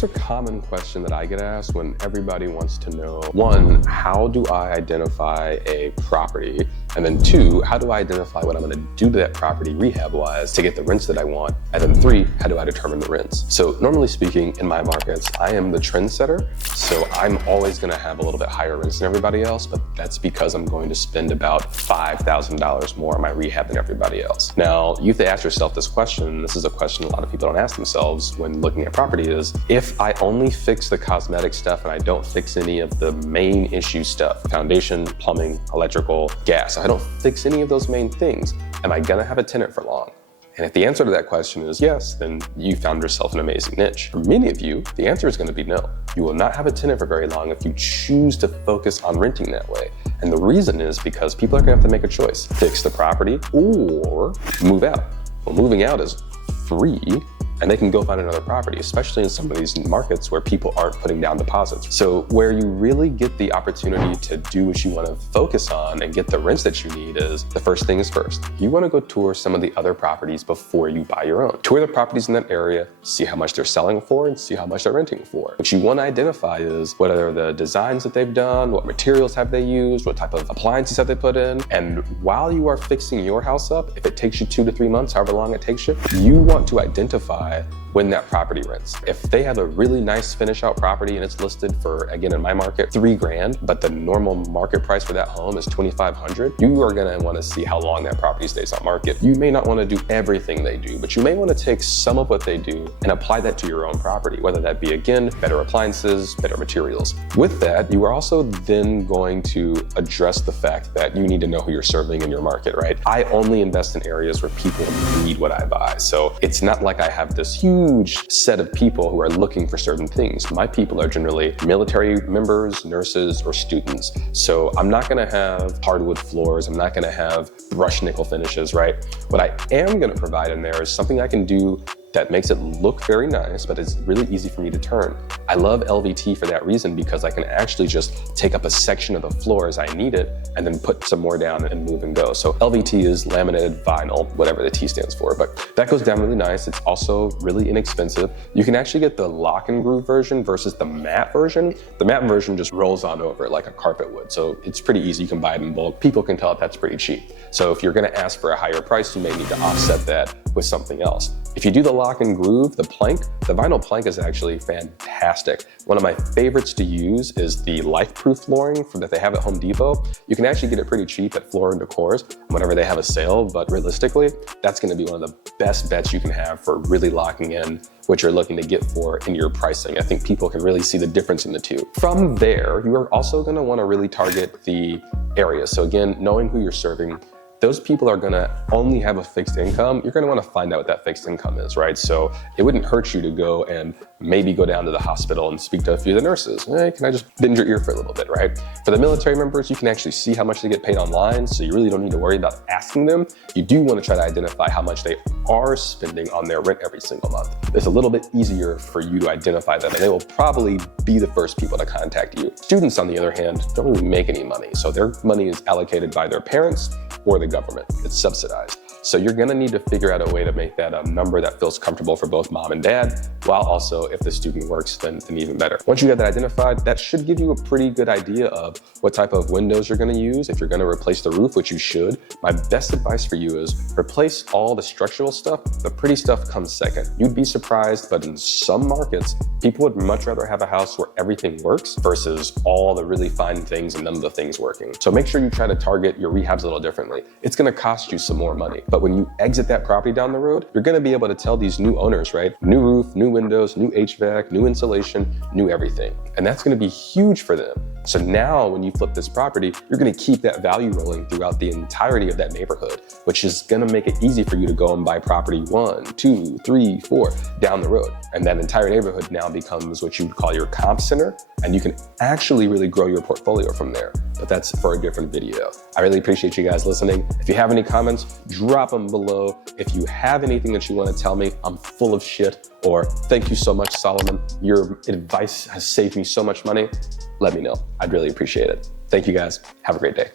Here's a common question that I get asked when everybody wants to know, one, how do I identify a property? And then two, how do I identify what I'm gonna do to that property rehab-wise to get the rents that I want? And then three, how do I determine the rents? So normally speaking, in my markets, I am the trendsetter. So I'm always gonna have a little bit higher rents than everybody else, but that's because I'm going to spend about $5,000 more on my rehab than everybody else. Now, you have to ask yourself this question. This is a question a lot of people don't ask themselves when looking at property is, if I only fix the cosmetic stuff and I don't fix any of the main issue stuff, foundation, plumbing, electrical, gas, if I don't fix any of those main things, am I gonna have a tenant for long? And if the answer to that question is yes, then you found yourself an amazing niche. For many of you, the answer is gonna be no. You will not have a tenant for very long if you choose to focus on renting that way. And the reason is because people are gonna have to make a choice. Fix the property or move out. Well, moving out is free, and they can go find another property, especially in some of these markets where people aren't putting down deposits. So where you really get the opportunity to do what you want to focus on and get the rents that you need is, the first thing is first. You want to go tour some of the other properties before you buy your own. Tour the properties in that area, see how much they're selling for and see how much they're renting for. What you want to identify is what are the designs that they've done, what materials have they used, what type of appliances have they put in. And while you are fixing your house up, if it takes you 2 to 3 months, however long it takes you, you want to identify when that property rents. If they have a really nice finish out property and it's listed for, again, in my market, $3 grand, but the normal market price for that home is $2,500, you are gonna wanna see how long that property stays on market. You may not wanna do everything they do, but you may wanna take some of what they do and apply that to your own property, whether that be, again, better appliances, better materials. With that, you are also then going to address the fact that you need to know who you're serving in your market, right? I only invest in areas where people need what I buy. So it's not like I have this huge set of people who are looking for certain things. My people are generally military members, nurses, or students. So I'm not gonna have hardwood floors. I'm not gonna have brushed nickel finishes, right? What I am gonna provide in there is something I can do that makes it look very nice, but it's really easy for me to turn. I love LVT for that reason, because I can actually just take up a section of the floor as I need it and then put some more down and move and go. So LVT is laminated vinyl, whatever the T stands for, but that goes down really nice. It's also really inexpensive. You can actually get the lock and groove version versus the matte version. The matte version just rolls on over like a carpet would. So it's pretty easy. You can buy it in bulk. People can tell that's pretty cheap. So if you're gonna ask for a higher price, you may need to offset that with something else. If you do the lock and groove, the plank, the vinyl plank is actually fantastic. One of my favorites to use is the life-proof flooring that they have at Home Depot. You can actually get it pretty cheap at Floor & Decors whenever they have a sale, but realistically, that's gonna be one of the best bets you can have for really locking in what you're looking to get for in your pricing. I think people can really see the difference in the two. From there, you are also gonna wanna really target the area. So again, knowing who you're serving, those people are gonna only have a fixed income. You're gonna wanna find out what that fixed income is, right? So it wouldn't hurt you to go and maybe go down to the hospital and speak to a few of the nurses. Hey, can I just bend your ear for a little bit, right? For the military members, you can actually see how much they get paid online, so you really don't need to worry about asking them. You do wanna try to identify how much they are spending on their rent every single month. It's a little bit easier for you to identify them, and they will probably be the first people to contact you. Students, on the other hand, don't really make any money, so their money is allocated by their parents or the government. It's subsidized. So you're gonna need to figure out a way to make that a number that feels comfortable for both mom and dad, while also, if the student works, then even better. Once you have that identified, that should give you a pretty good idea of what type of windows you're gonna use. If you're gonna replace the roof, which you should, my best advice for you is replace all the structural stuff. The pretty stuff comes second. You'd be surprised, but in some markets, people would much rather have a house where everything works versus all the really fine things and none of the things working. So make sure you try to target your rehabs a little differently. It's gonna cost you some more money. But when you exit that property down the road, you're gonna be able to tell these new owners, right? New roof, new windows, new HVAC, new insulation, new everything. And that's gonna be huge for them. So now when you flip this property, you're gonna keep that value rolling throughout the entirety of that neighborhood, which is gonna make it easy for you to go and buy property 1, 2, 3, 4 down the road. And that entire neighborhood now becomes what you would call your comp center, and you can actually really grow your portfolio from there. But that's for a different video. I really appreciate you guys listening. If you have any comments, drop them below. If you have anything that you want to tell me, I'm full of shit, or thank you so much, Solomon, your advice has saved me so much money, let me know. I'd really appreciate it. Thank you guys. Have a great day.